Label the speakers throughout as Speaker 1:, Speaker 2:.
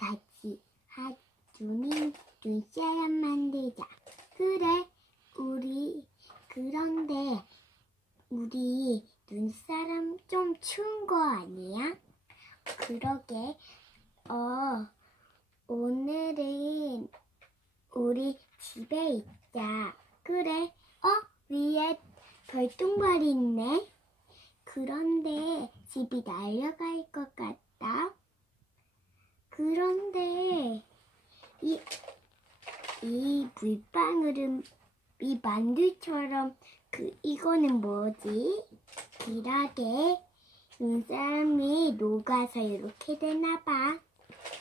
Speaker 1: 같이 하 눈이 눈사람 만들자. 그래, 우리 그런데 우리 눈사람 좀 추운 거 아니야? 그러게. 어, 오늘은 우리 집에 있자. 그래. 어, 위에 별똥별이 있네. 그런데 집이 날아갈 것 같다. 그런데 이, 이 물방울은 이 만두처럼 그 이거는 뭐지? 길하게 눈사람이 녹아서 이렇게 되나 봐.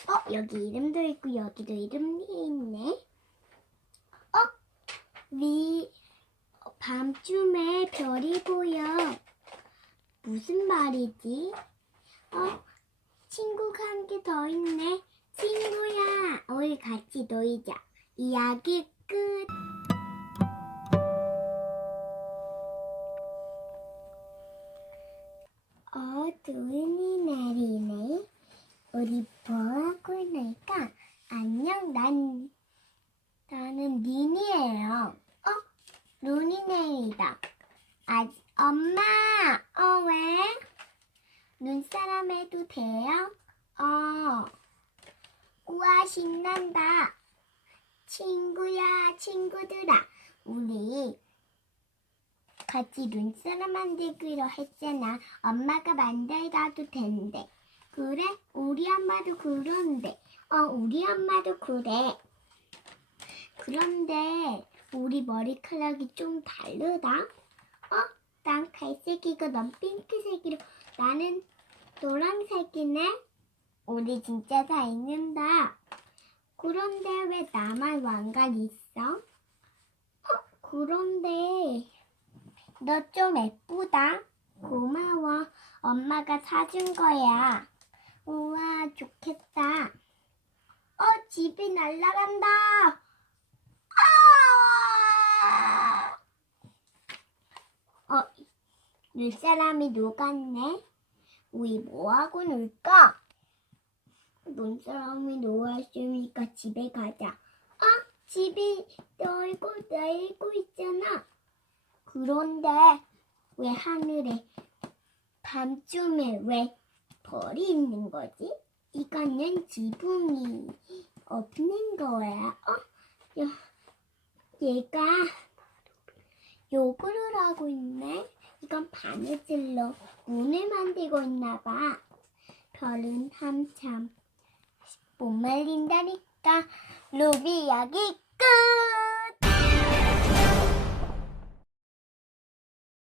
Speaker 1: 어, 여기 이름도 있고 여기도 이름이 있네. 어, 위 밤쯤에 별이 보여. 무슨 말이지? 개더 있네. 친구야, 우리 같이 놀자. 이야기 끝. 어두운이 내리네. 우리 뭐하고 놀까? 안녕, 난, 나는 린이에요. 어? 루니네이다. 아, 엄마, 어, 왜? 눈사람 해도 돼요? 어. 우와, 신난다. 친구야, 친구들아. 우리 같이 눈사람 만들기로 했잖아. 엄마가 만들어도 된대. 그래? 우리 엄마도 그런데. 어, 우리 엄마도 그래. 그런데 우리 머리카락이 좀 다르다. 어? 난 갈색이고 넌 핑크색이로 나는 노란색이네. 우리 진짜 다 있는다. 그런데 왜 나만 왕관 있어? 어? 그런데 너 좀 예쁘다. 고마워. 엄마가 사준 거야. 우와, 좋겠다. 어, 집이 날아간다. 아! 어, 눈사람이 녹았네. 우리 뭐하고 놀까? 눈사람이 녹았으니까 집에 가자. 아, 집이 놀고 날고 있잖아. 그런데 왜 하늘에 밤쯤에 왜 벌이 있는 거지? 이거는 지붕이 없는 거야. 어? 야, 얘가 요구를 하고 있네. 이건 바느질로 문을 만들고 있나 봐. 별은 한참 못 말린다니까. 루비 이야기 끝!